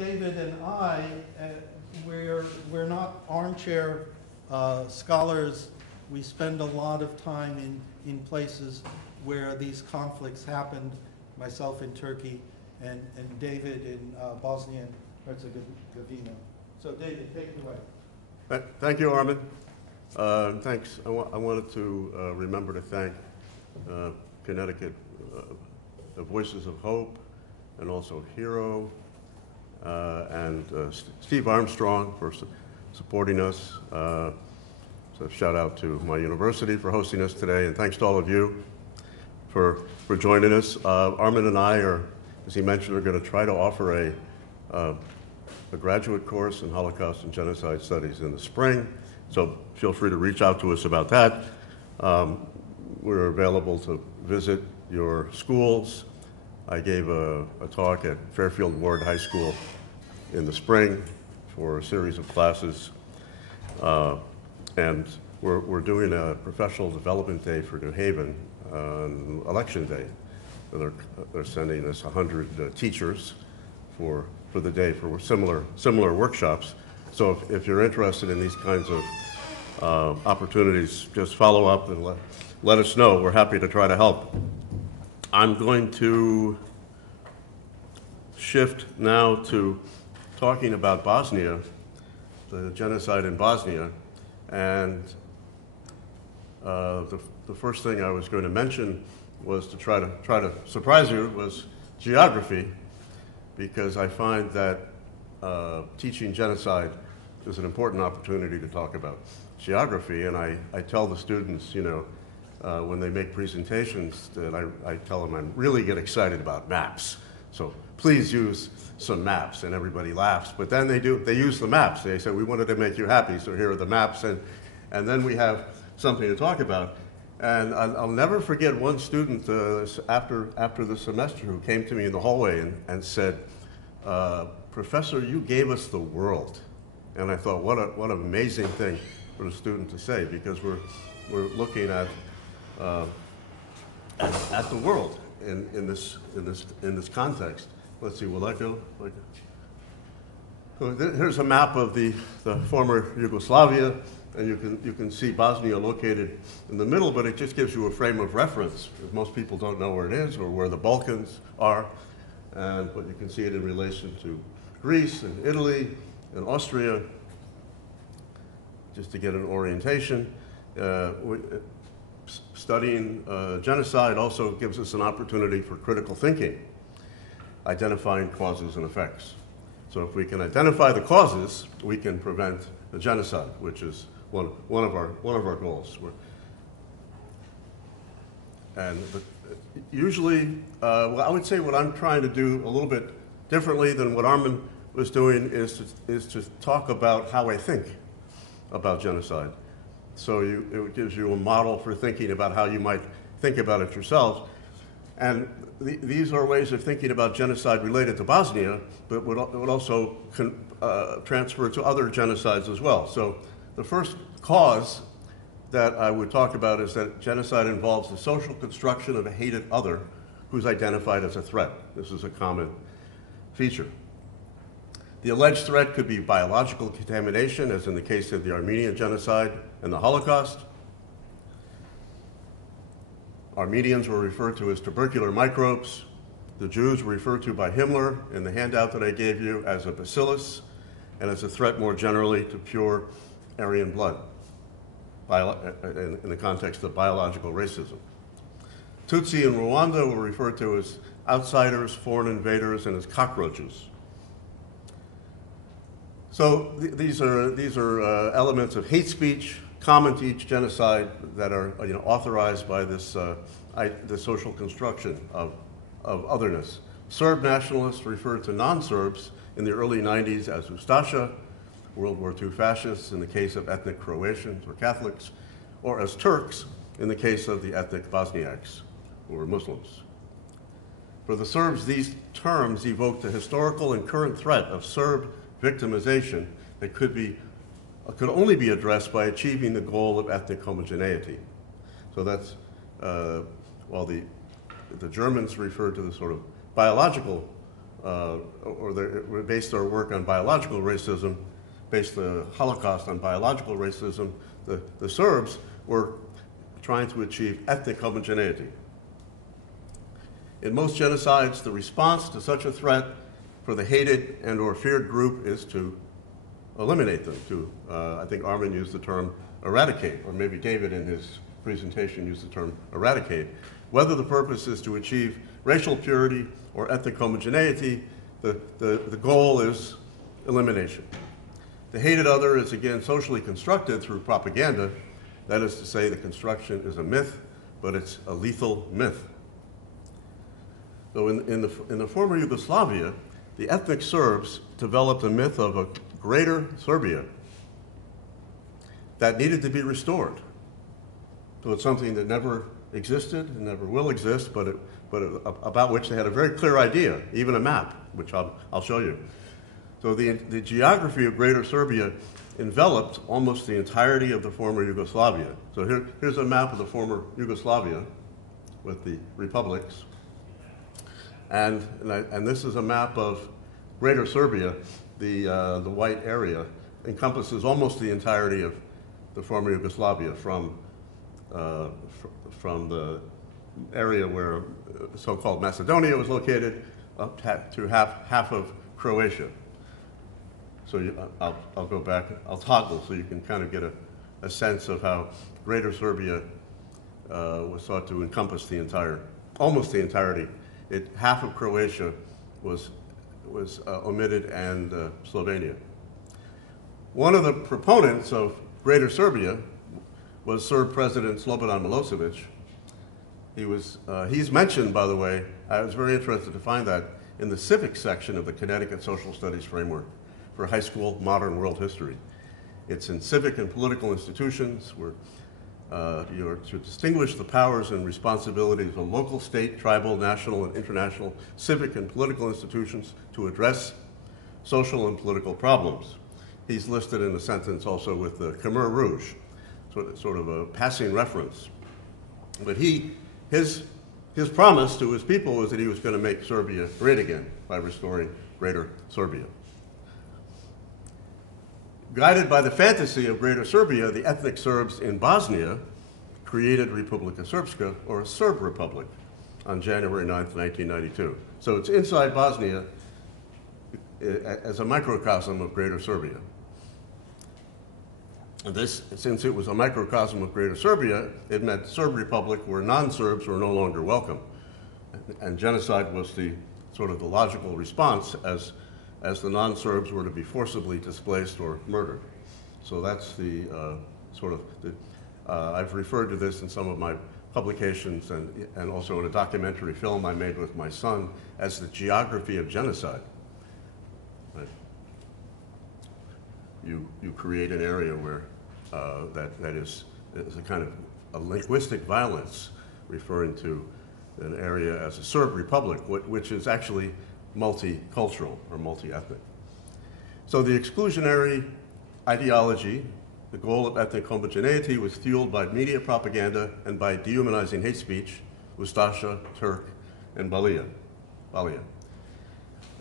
David and I, we're not armchair scholars. We spend a lot of time in places where these conflicts happened, myself in Turkey and David in Bosnian Herzegovina. So David, take it away. Thank you, Armin. Thanks. I wanted to remember to thank Connecticut, the Voices of Hope, and also Hero, and Steve Armstrong for supporting us. So shout out to my university for hosting us today, and thanks to all of you for joining us. Armin and I are, as he mentioned, are going to try to offer a graduate course in Holocaust and Genocide Studies in the spring, so feel free to reach out to us about that. We're available to visit your schools. I gave a talk at Fairfield Ward High School in the spring for a series of classes. And we're doing a professional development day for New Haven on election day. They're sending us 100 teachers for the day for similar workshops. So if you're interested in these kinds of opportunities, just follow up and let us know. We're happy to try to help. I'm going to shift now to talking about Bosnia, the genocide in Bosnia, and the first thing I was going to mention was to try to surprise you was geography, because I find that teaching genocide is an important opportunity to talk about geography, and I tell the students, you know, when they make presentations, that I tell them I really get excited about maps. So please use some maps, and everybody laughs. But then they use the maps. They say, we wanted to make you happy, so here are the maps, and then we have something to talk about. And I'll never forget one student after the semester who came to me in the hallway and said, Professor, you gave us the world. And I thought, what an amazing thing for a student to say, because we're looking at the world in this context. Let's see, will that go? Here's a map of the former Yugoslavia, and you can see Bosnia located in the middle, but it just gives you a frame of reference. Most people don't know where it is or where the Balkans are, but you can see it in relation to Greece and Italy and Austria, just to get an orientation. Studying genocide also gives us an opportunity for critical thinking, identifying causes and effects. So if we can identify the causes, we can prevent the genocide, which is one of our goals. But usually, well, I would say what I'm trying to do a little bit differently than what Armin was doing is to talk about how I think about genocide. So it gives you a model for thinking about how you might think about it yourself. And these are ways of thinking about genocide related to Bosnia, but would also transfer to other genocides as well. So the first cause that I would talk about is that genocide involves the social construction of a hated other who's identified as a threat. This is a common feature. The alleged threat could be biological contamination, as in the case of the Armenian genocide and the Holocaust. Armenians were referred to as tubercular microbes. The Jews were referred to by Himmler in the handout that I gave you as a bacillus, and as a threat more generally to pure Aryan blood, in the context of biological racism. Tutsi in Rwanda were referred to as outsiders, foreign invaders, and as cockroaches. So these are elements of hate speech common to each genocide that are authorized by this the social construction of otherness. Serb nationalists referred to non-Serbs in the early 90s as Ustasha, World War II fascists in the case of ethnic Croatians or Catholics, or as Turks in the case of the ethnic Bosniaks, who were Muslims. For the Serbs, these terms evoked the historical and current threat of Serb victimization that could only be addressed by achieving the goal of ethnic homogeneity. So that's, while the Germans referred to the sort of biological or they based their work on biological racism, based the Holocaust on biological racism, the Serbs were trying to achieve ethnic homogeneity. In most genocides, the response to such a threat for the hated and or feared group is to eliminate them, I think Armin used the term eradicate, or maybe David in his presentation used the term eradicate. Whether the purpose is to achieve racial purity or ethnic homogeneity, the goal is elimination. The hated other is again socially constructed through propaganda. That is to say, the construction is a myth, but it's a lethal myth. So in the former Yugoslavia, the ethnic Serbs developed a myth of a greater Serbia that needed to be restored. So it's something that never existed and never will exist, but about which they had a very clear idea, even a map, which I'll show you. So the geography of Greater Serbia enveloped almost the entirety of the former Yugoslavia. So here's a map of the former Yugoslavia with the republics. And this is a map of Greater Serbia. The white area encompasses almost the entirety of the former Yugoslavia from the area where so-called Macedonia was located up to half of Croatia. So I'll go back, I'll toggle so you can kind of get a sense of how Greater Serbia was thought to encompass almost the entirety. Half of Croatia was omitted, and Slovenia. One of the proponents of Greater Serbia was Serb President Slobodan Milosevic. He's mentioned, by the way, I was very interested to find that in the civics section of the Connecticut Social Studies Framework for high school modern world history. It's in civic and political institutions where you're to distinguish the powers and responsibilities of local, state, tribal, national, and international civic and political institutions to address social and political problems. He's listed in a sentence also with the Khmer Rouge, sort of a passing reference. But his promise to his people was that he was going to make Serbia great again by restoring Greater Serbia. Guided by the fantasy of Greater Serbia, the ethnic Serbs in Bosnia created Republika Srpska, or a Serb Republic, on January 9th, 1992. So it's inside Bosnia as a microcosm of Greater Serbia. And this, since it was a microcosm of Greater Serbia, it meant Serb Republic where non-Serbs were no longer welcome. And genocide was the sort of the logical response as the non-Serbs were to be forcibly displaced or murdered. So that's the I've referred to this in some of my publications and also in a documentary film I made with my son as the geography of genocide. Right? You create an area where that is a kind of a linguistic violence, referring to an area as a Serb Republic, which is actually multicultural or multi-ethnic. So the exclusionary ideology, the goal of ethnic homogeneity, was fueled by media propaganda and by dehumanizing hate speech, Ustasha, Turk, and Balia.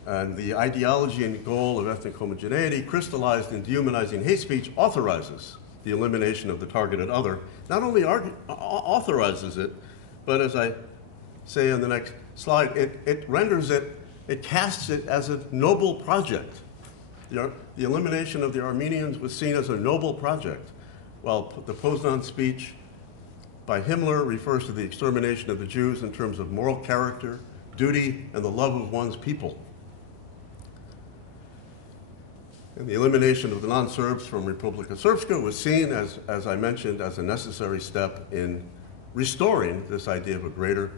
And the ideology and goal of ethnic homogeneity, crystallized in dehumanizing hate speech, authorizes the elimination of the targeted other. Not only authorizes it, but as I say on the next slide, it renders it, it casts it as a noble project. The elimination of the Armenians was seen as a noble project, while the Poznan speech by Himmler refers to the extermination of the Jews in terms of moral character, duty, and the love of one's people. And the elimination of the non-Serbs from Republika Srpska was seen, as I mentioned, as a necessary step in restoring this idea of a greater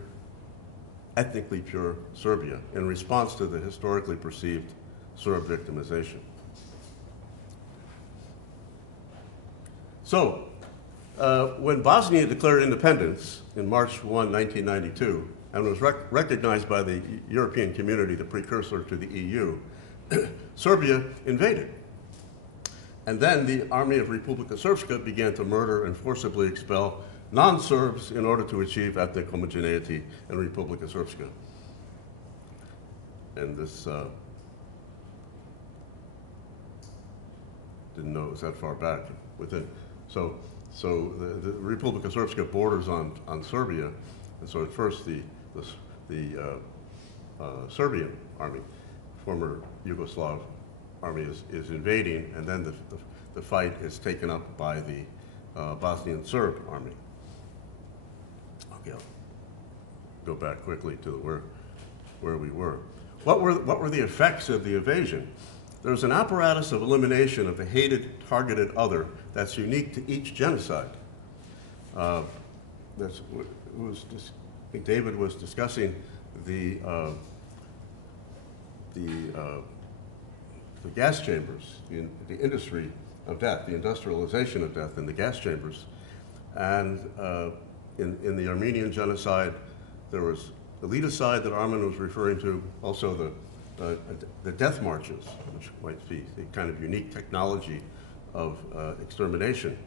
ethnically pure Serbia in response to the historically perceived Serb victimization. So, when Bosnia declared independence in March 1, 1992, and was recognized by the European community, the precursor to the EU, Serbia invaded. And then the army of Republika Srpska began to murder and forcibly expel non-Serbs in order to achieve ethnic homogeneity in Republika Srpska. and this, didn't know it was that far back within. So the Republika Srpska borders on Serbia, and so at first the Serbian army, former Yugoslav army, is invading, and then the fight is taken up by the Bosnian Serb army. Okay, I'll go back quickly to where we were. What were the effects of the invasion? There's an apparatus of elimination of the hated, targeted other that's unique to each genocide. I think David was discussing the gas chambers, the industry of death, the industrialization of death in the gas chambers. And in the Armenian genocide, there was the leaticide that Armin was referring to, also the death marches, which might be a kind of unique technology of extermination.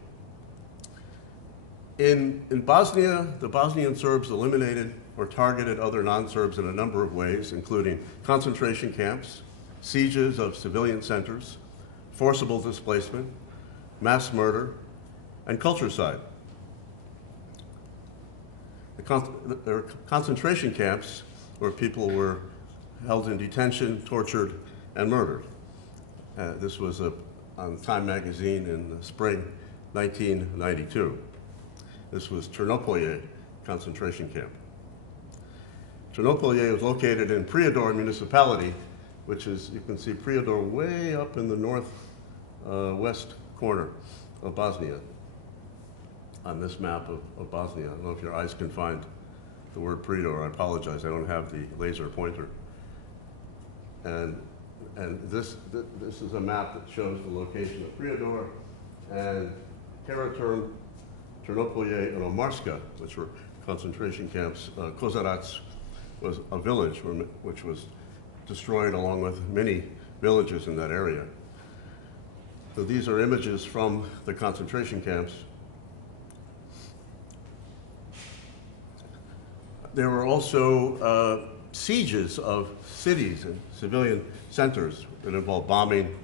In Bosnia, the Bosnian Serbs eliminated or targeted other non-Serbs in a number of ways, including concentration camps, sieges of civilian centers, forcible displacement, mass murder, and culturecide. There were concentration camps where people were held in detention, tortured, and murdered. This was on Time magazine in the spring 1992. This was Chernopolye concentration camp. Chernopolye was located in Prijedor municipality, which is, you can see Prijedor way up in the northwest corner of Bosnia on this map of Bosnia. I don't know if your eyes can find the word Prijedor. I apologize, I don't have the laser pointer. And this is a map that shows the location of Prijedor and Karaturm, Chernopolye, and Omarska, which were concentration camps. Kozarac was a village which was destroyed along with many villages in that area. So these are images from the concentration camps. There were also sieges of cities and civilian centers that involved bombing,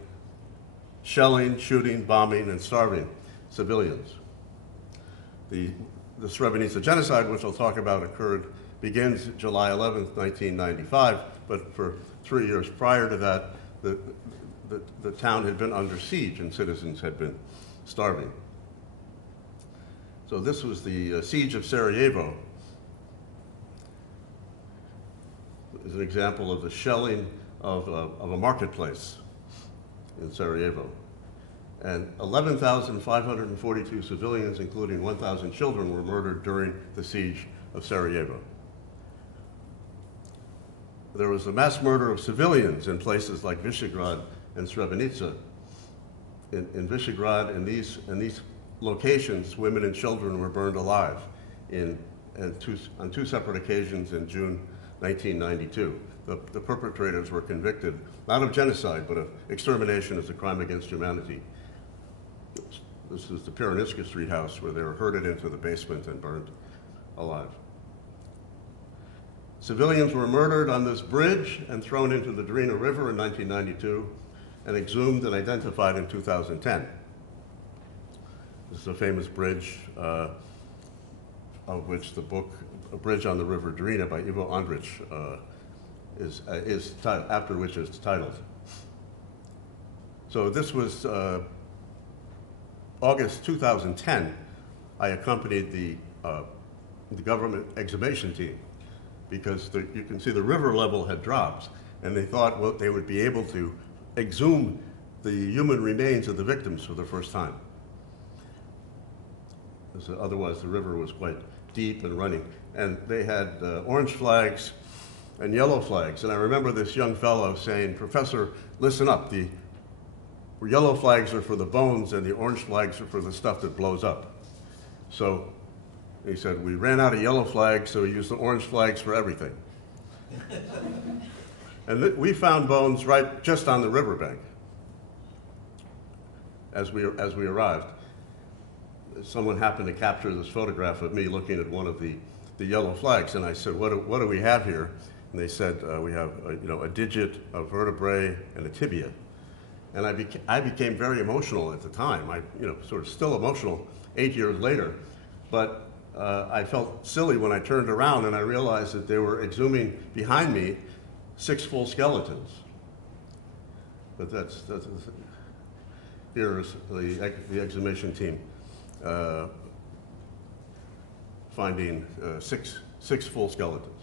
shelling, shooting, bombing, and starving civilians. The Srebrenica genocide, which I'll talk about, begins July 11th, 1995, but for 3 years prior to that, the town had been under siege and citizens had been starving. So this was the siege of Sarajevo. Is an example of the shelling of a marketplace in Sarajevo. And 11,542 civilians, including 1,000 children, were murdered during the siege of Sarajevo. There was a mass murder of civilians in places like Visegrad and Srebrenica. In Visegrad, in these locations, women and children were burned alive on two separate occasions in June 1992. The perpetrators were convicted, not of genocide, but of extermination as a crime against humanity. This is the Piranitska Street house where they were herded into the basement and burned alive. Civilians were murdered on this bridge and thrown into the Drina River in 1992 and exhumed and identified in 2010. This is a famous bridge of which the book A Bridge on the River Drina by Ivo Andrić after which it's titled. So this was August 2010. I accompanied the government exhumation team because you can see the river level had dropped, and they thought, well, they would be able to exhume the human remains of the victims for the first time. Otherwise, the river was quite deep and running. And they had orange flags and yellow flags. And I remember this young fellow saying, "Professor, listen up. The yellow flags are for the bones and the orange flags are for the stuff that blows up." So he said, we ran out of yellow flags, so we used the orange flags for everything. And we found bones right just on the riverbank as we arrived. Someone happened to capture this photograph of me looking at one of the yellow flags, and I said, what do we have here? And they said, we have a digit, a vertebrae, and a tibia. And I became very emotional at the time. Sort of still emotional 8 years later. But I felt silly when I turned around and I realized that they were exhuming behind me 6 full skeletons. But that's here's the exhumation team finding six full skeletons.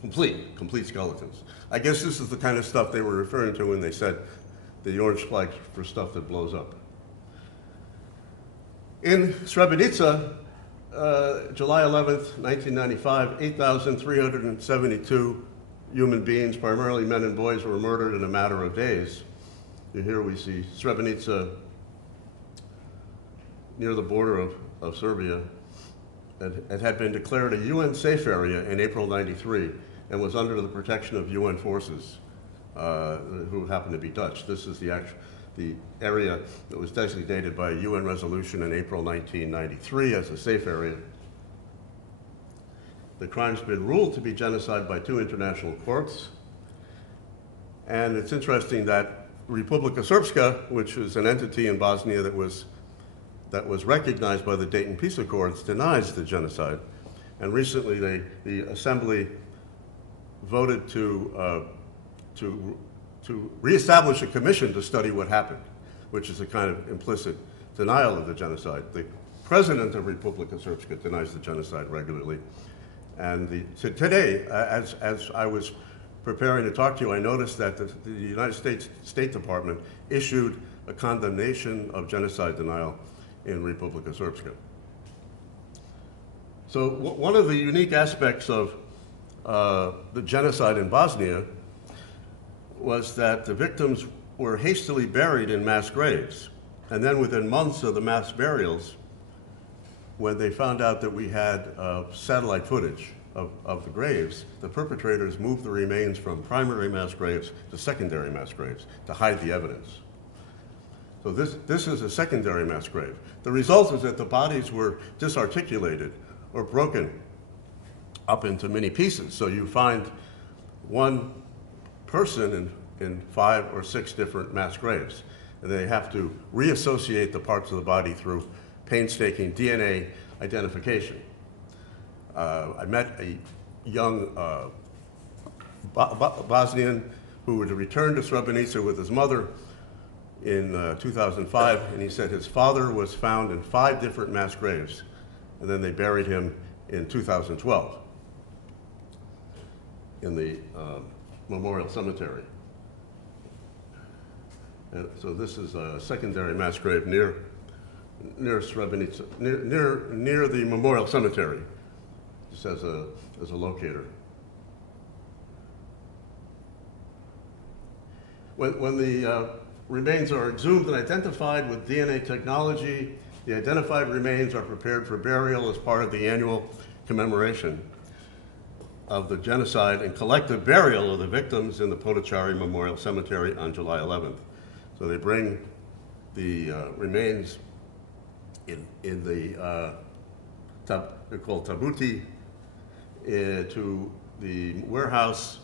Complete skeletons. I guess this is the kind of stuff they were referring to when they said the orange flags for stuff that blows up. In Srebrenica, July 11th, 1995, 8,372 human beings, primarily men and boys, were murdered in a matter of days. And here we see Srebrenica near the border of Serbia. It had been declared a UN safe area in April '93 and was under the protection of UN forces who happened to be Dutch. This is the area that was designated by a UN resolution in April 1993 as a safe area. The crime's been ruled to be genocide by 2 international courts. And it's interesting that Republika Srpska, which is an entity in Bosnia that was recognized by the Dayton Peace Accords, denies the genocide. And recently the Assembly voted to reestablish a commission to study what happened, which is a kind of implicit denial of the genocide. The president of Republika Srpska denies the genocide regularly. And today, as I was preparing to talk to you, I noticed that the United States State Department issued a condemnation of genocide denial in Republika Srpska. So one of the unique aspects of the genocide in Bosnia was that the victims were hastily buried in mass graves. And then within months of the mass burials, when they found out that we had satellite footage of the graves, the perpetrators moved the remains from primary mass graves to secondary mass graves to hide the evidence. So this is a secondary mass grave. The result is that the bodies were disarticulated or broken up into many pieces. So you find one person in 5 or 6 different mass graves. And they have to reassociate the parts of the body through painstaking DNA identification. I met a young Bosnian who had returned to Srebrenica with his mother in 2005, and he said his father was found in 5 different mass graves, and then they buried him in 2012 in the Memorial Cemetery. And so this is a secondary mass grave near Srebrenica, near the Memorial Cemetery, just as a locator. When the remains are exhumed and identified with DNA technology, the identified remains are prepared for burial as part of the annual commemoration of the genocide and collective burial of the victims in the Potocari Memorial Cemetery on July 11th. So they bring the remains in the, they're called tabuti, to the warehouse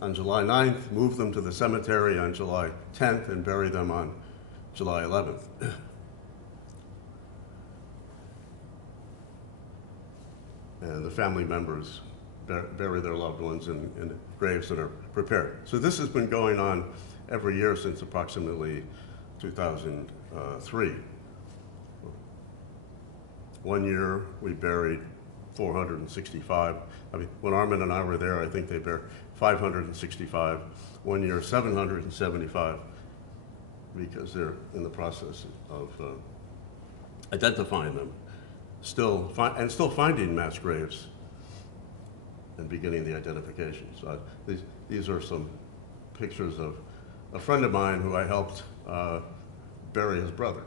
on July 9th, move them to the cemetery on July 10th, and bury them on July 11th. And the family members bury their loved ones in graves that are prepared. So this has been going on every year since approximately 2003. One year we buried 465. I mean, when Armin and I were there, I think they buried 565. One year, 775, because they're in the process of identifying them, still finding mass graves and beginning the identification. So these are some pictures of a friend of mine who I helped bury his brother.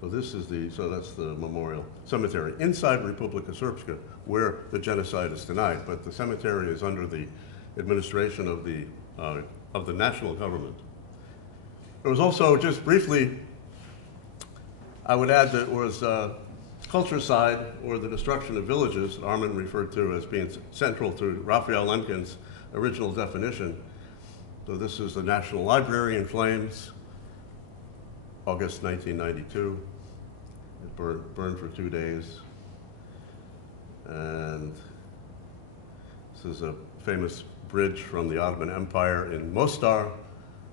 So that's the memorial cemetery inside Republika Srpska, where the genocide is denied. But the cemetery is under the administration of the of the national government. There was also, just briefly, I would add that it was culture-cide, or the destruction of villages, Armin referred to as being central to Raphael Lemkin's original definition. So this is the National Library in flames, August 1992. It burned for 2 days. And this is a famous bridge from the Ottoman Empire in Mostar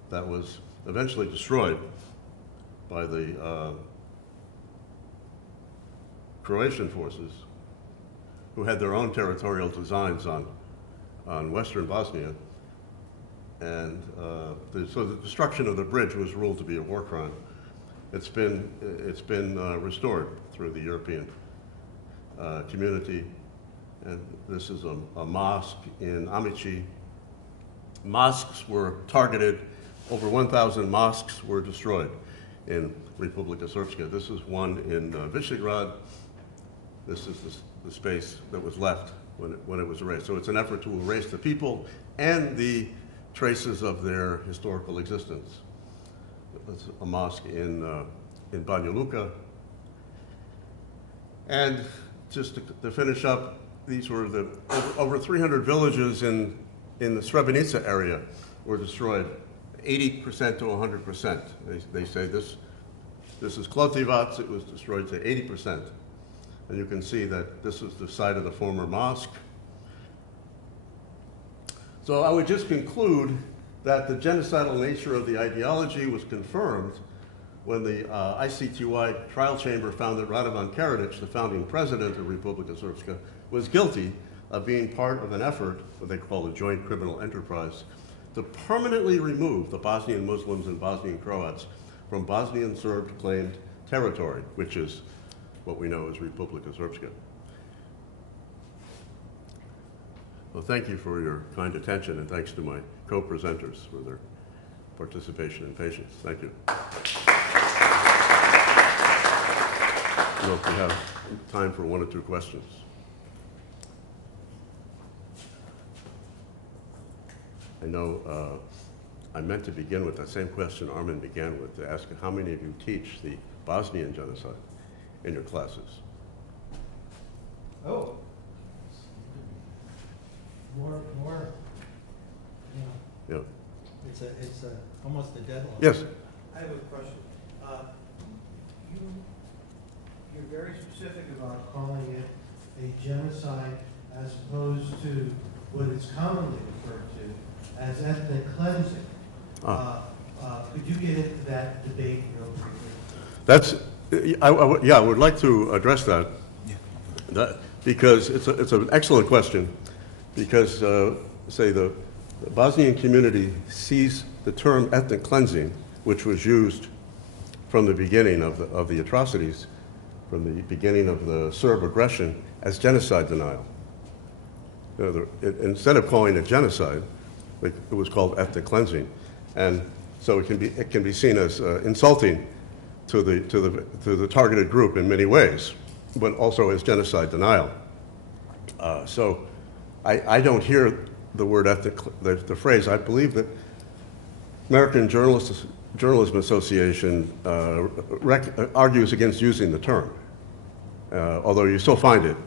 that was eventually destroyed by the Croatian forces, who had their own territorial designs on western Bosnia. And so the destruction of the bridge was ruled to be a war crime. It's been restored through the European community. And this is a mosque in Amici. Mosques were targeted. Over 1,000 mosques were destroyed in Republika Srpska. This is one in Visegrad. This is the space that was left when it was erased. So it's an effort to erase the people and the traces of their historical existence. It's a mosque in Banja Luka. And just to finish up, these were over 300 villages in the Srebrenica area were destroyed, 80% to 100%. They say this is Klotivac, it was destroyed to 80%. And you can see that this is the site of the former mosque. So I would just conclude that the genocidal nature of the ideology was confirmed when the ICTY trial chamber found that Radovan Karadzic, the founding president of Republika Srpska, was guilty of being part of an effort, what they call a joint criminal enterprise, to permanently remove the Bosnian Muslims and Bosnian Croats from Bosnian Serb-claimed territory, which is what we know as Republika Srpska. Well, thank you for your kind attention, and thanks to my co-presenters for their participation and patience. Thank you. Well, if we have time for 1 or 2 questions. I know I meant to begin with that same question Armin began with, to ask how many of you teach the Bosnian genocide in your classes? Oh. More, Yeah. It's almost a deadline. Yes. I have a question. You're very specific about calling it a genocide as opposed to what is commonly referred to as ethnic cleansing. Could you get into that debate real quickly? That's, I would like to address that, because it's an excellent question, because say the Bosnian community sees the term ethnic cleansing, which was used from the beginning of the atrocities, from the beginning of the Serb aggression, as genocide denial. Instead of calling it genocide, it was called ethnic cleansing, and so it can be seen as insulting to the targeted group in many ways, but also as genocide denial. So I don't hear the word ethnic, the phrase. I believe that American Journalism Association argues against using the term, although you still find it.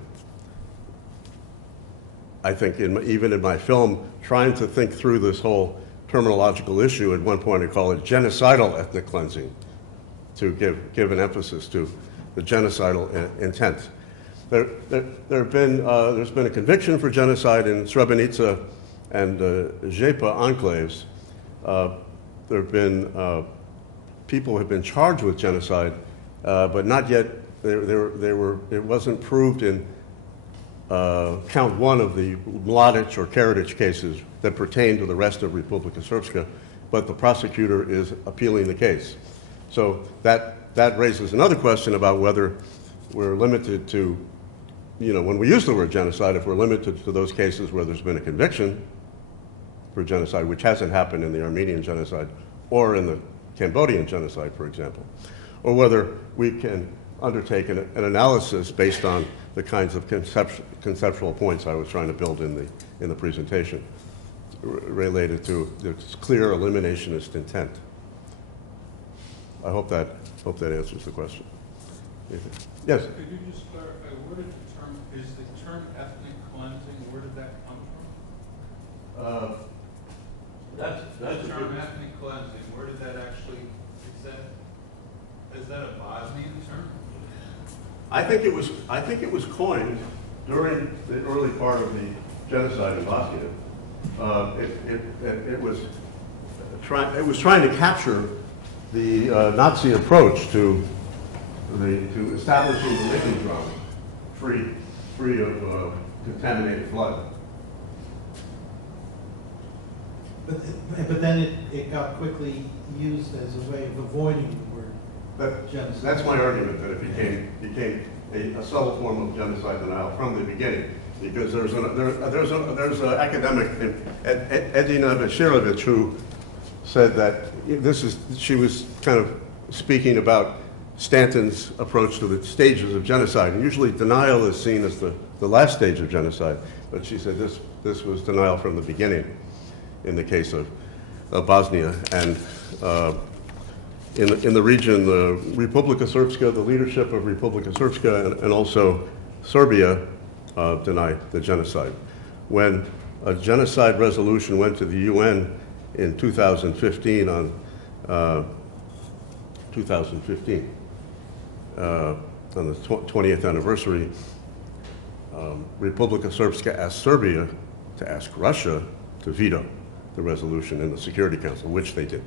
I think even in my film, trying to think through this whole terminological issue, at one point I call it genocidal ethnic cleansing, to give an emphasis to the genocidal intent. There's been a conviction for genocide in Srebrenica and Žepa enclaves. There have been people have been charged with genocide, but not yet. It wasn't proved in count 1 of the Mladic or Karadzic cases that pertain to the rest of Republika Srpska, but the prosecutor is appealing the case. So that raises another question about whether we're limited to, when we use the word genocide, if we're limited to those cases where there's been a conviction for genocide, which hasn't happened in the Armenian genocide or in the Cambodian genocide, for example, or whether we can undertake an analysis based on the kinds of conceptual points I was trying to build in the presentation. related to its clear eliminationist intent. I hope that answers the question. Yes? Could you just clarify, where did the term, is the term ethnic cleansing, where did that come from? That's The term ethnic cleansing, where did that actually, is that a Bosnian term? I think it was coined during the early part of the genocide in Bosnia. It was trying to capture the Nazi approach to establishing the living ground free of contaminated blood. But then it got quickly used as a way of avoiding the word genocide. That's my argument, that it became a subtle form of genocide denial from the beginning, because there's an academic, Edina Beširović, who said that she was kind of speaking about Stanton's approach to the stages of genocide. And usually denial is seen as the last stage of genocide, but she said this was denial from the beginning in the case of Bosnia. And in the region, the Republika Srpska, the leadership of Republika Srpska, and also Serbia denied the genocide. When a genocide resolution went to the UN in 2015 on the 20th anniversary, Republika Srpska asked Serbia to ask Russia to veto the resolution in the Security Council, which they did.